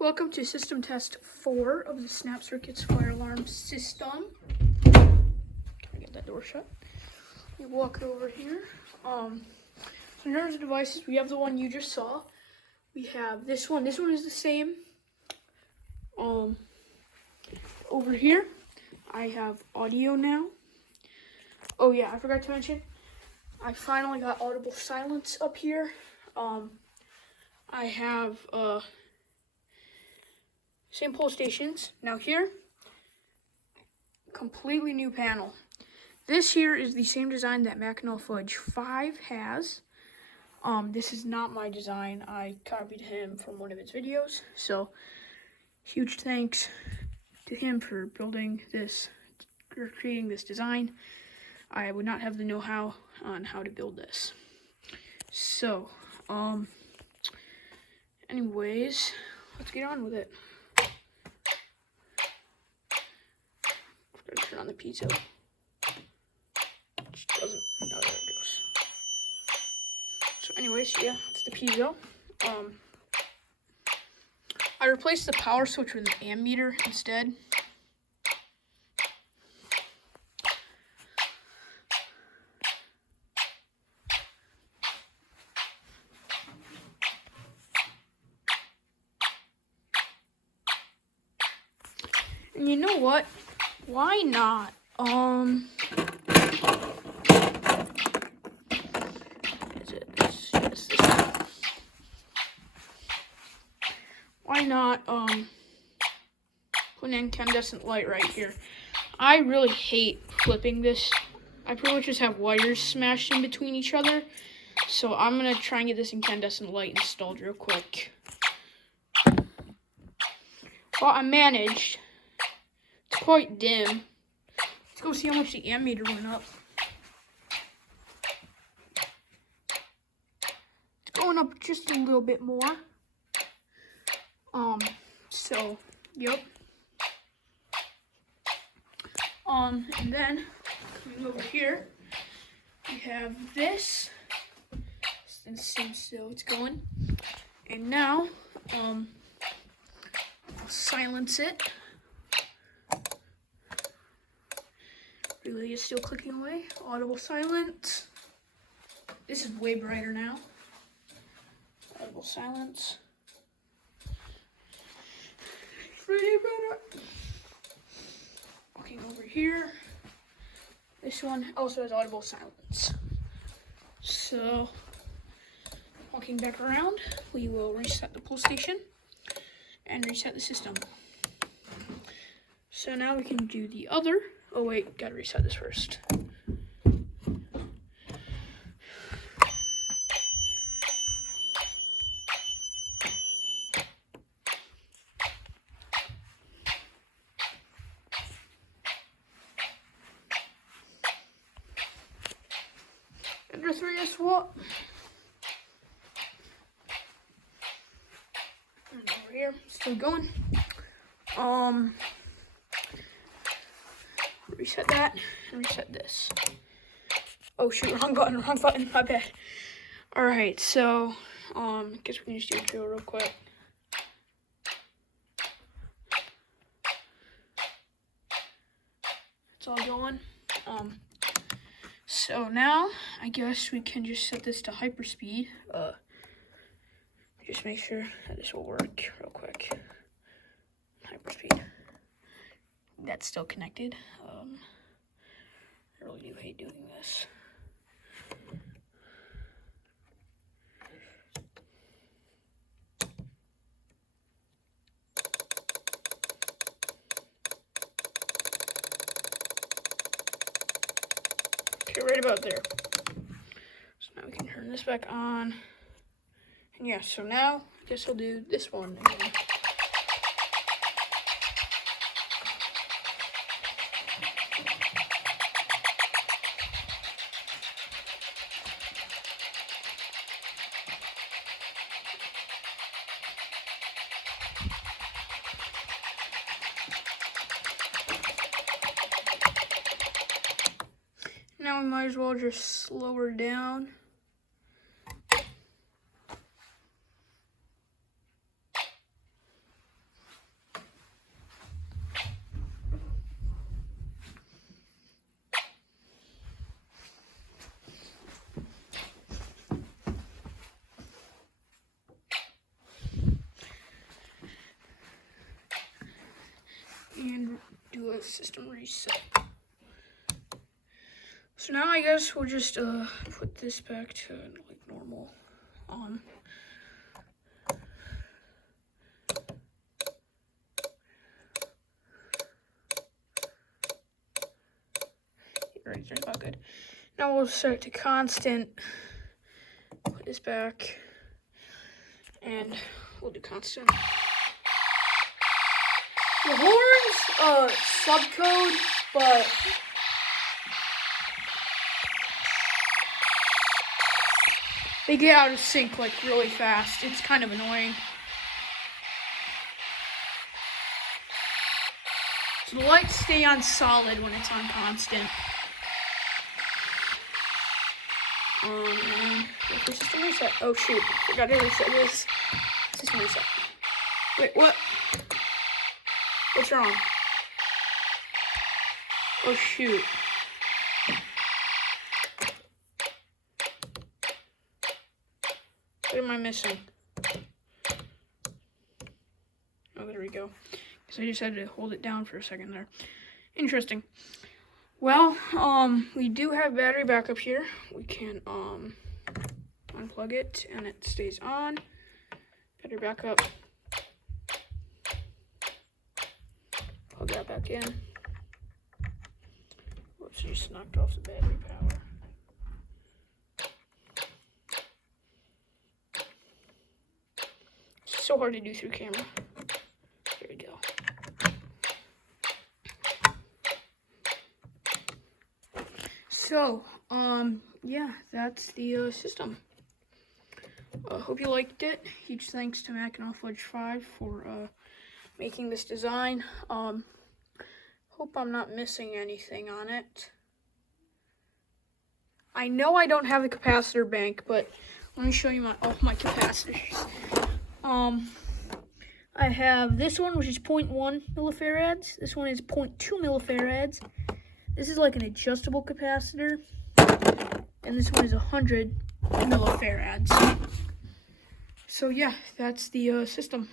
Welcome to system test 4 of the Snap Circuits fire alarm system. Can I get that door shut? You walk over here. So in terms of devices, we have the one you just saw. We have this one. This one is the same. Over here, I have audio now. Oh yeah, I forgot to mention, I finally got audible silence up here. I have same pole stations. Now here, completely new panel. This here is the same design that Mackinac Fudge 5 has. This is not my design. I copied him from one of his videos. So, huge thanks to him for building this, or creating this design. I would not have the know-how on how to build this. So, anyways, let's get on with it. Gotta turn on the piezo. Which doesn't, no, there it goes. So anyways, yeah, it's the piezo. I replaced the power switch with an ammeter instead. And you know what? Why not? Is it this? Yes, this one. Why not, put an incandescent light right here? I really hate flipping this. I pretty much just have wires smashed in between each other. So I'm gonna try and get this incandescent light installed real quick. Well, I managed. It's quite dim. Let's go see how much the ammeter went up. It's going up just a little bit more. So, yep. And then, coming over here, we have this. It seems so it's going. And now, I'll silence it. Relay is still clicking away. Audible silence. This is way brighter now. Audible silence. Pretty brighter. Walking over here. This one also has audible silence. So, walking back around, we will reset the pull station and reset the system. So now we can do the other. Oh wait, gotta reset this first. Under 3S watt. And over here, still going. Reset that and reset this. Oh shoot, wrong button, my bad. Alright, so guess we can just do a drill real quick. It's all going. So now I guess we can just set this to hyperspeed. Just make sure that this will work real quick. Hyperspeed. That's still connected. I really do hate doing this. Okay, right about there. So now we can turn this back on. And yeah, so now I guess I'll do this one again. Now we might as well just slow her down. and do a system reset. So now I guess we'll just put this back to like normal. Right, it's about good. Now we'll set it to constant. Put this back, and we'll do constant. The horns, subcode, but they get out of sync like really fast. It's kind of annoying. So the lights stay on solid when it's on constant. And for system reset. Oh shoot, forgot to reset this. System reset. Wait, what? What's wrong? Oh shoot. What am I missing? Oh, there we go. Because I just had to hold it down for a second there. Interesting. Well, we do have battery backup here. We can unplug it and it stays on. Battery backup. Plug that back in. Whoops, I just knocked off the battery power. It's so hard to do through camera. There we go. So, yeah, that's the system. Hope you liked it. Huge thanks to Mackinac Fudge 5 for making this design. Hope I'm not missing anything on it. I know I don't have a capacitor bank, but let me show you my capacitors. I have this one, which is 0.1 millifarads. This one is 0.2 millifarads. This is like an adjustable capacitor. And this one is 100 millifarads. So yeah, that's the system.